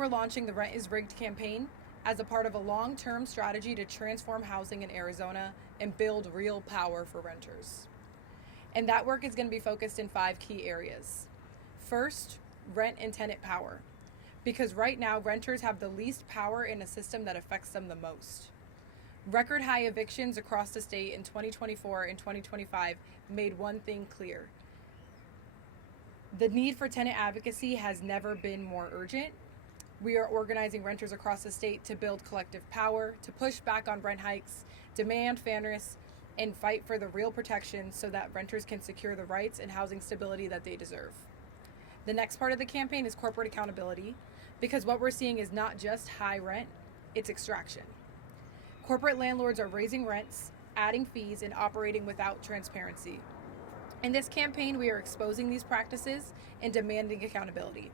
we're launching the Rent is Rigged campaign as a part of a long-term strategy to transform housing in Arizona and build real power for renters. And that work is going to be focused in 5 key areas. First, rent and tenant power. Because right now, renters have the least power in a system that affects them the most. Record high evictions across the state in 2024 and 2025 made one thing clear. The need for tenant advocacy has never been more urgent. We are organizing renters across the state to build collective power, to push back on rent hikes, demand fairness, and fight for the real protections so that renters can secure the rights and housing stability that they deserve. The next part of the campaign is corporate accountability, because what we're seeing is not just high rent, it's extraction. Corporate landlords are raising rents, adding fees, and operating without transparency. In this campaign, we are exposing these practices and demanding accountability.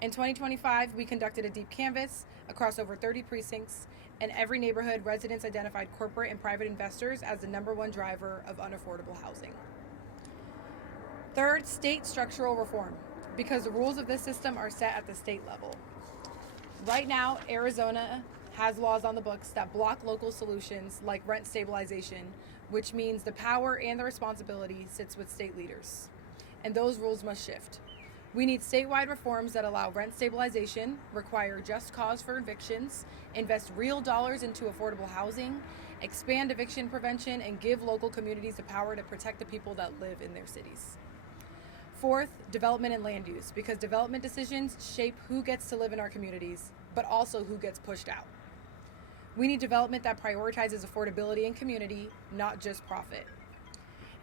In 2025, we conducted a deep canvass across over 30 precincts. In every neighborhood, residents identified corporate and private investors as the #1 driver of unaffordable housing. Third, state structural reform, because the rules of this system are set at the state level. Right now, Arizona has laws on the books that block local solutions like rent stabilization, which means the power and the responsibility sits with state leaders. And those rules must shift. We need statewide reforms that allow rent stabilization, require just cause for evictions, invest real dollars into affordable housing, expand eviction prevention, and give local communities the power to protect the people that live in their cities. Fourth, development and land use, because development decisions shape who gets to live in our communities, but also who gets pushed out. We need development that prioritizes affordability and community, not just profit.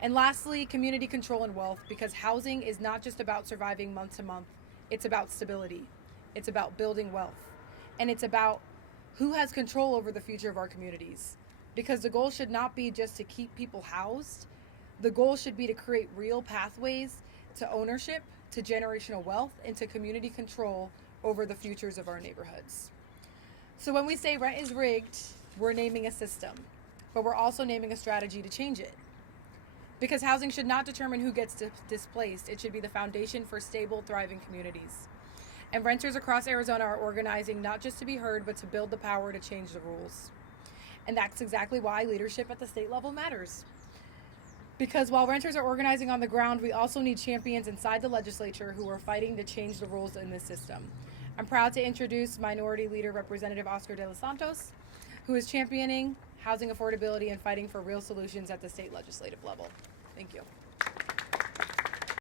And lastly, community control and wealth, because housing is not just about surviving month to month. It's about stability. It's about building wealth. And it's about who has control over the future of our communities. Because the goal should not be just to keep people housed. The goal should be to create real pathways to ownership, to generational wealth, and to community control over the futures of our neighborhoods. So when we say rent is rigged, we're naming a system, but we're also naming a strategy to change it. Because housing should not determine who gets displaced. It should be the foundation for stable, thriving communities. And renters across Arizona are organizing not just to be heard, but to build the power to change the rules. And that's exactly why leadership at the state level matters. Because while renters are organizing on the ground, we also need champions inside the legislature who are fighting to change the rules in this system. I'm proud to introduce Minority Leader Representative Oscar de los Santos, who is championing housing affordability and fighting for real solutions at the state legislative level. Thank you.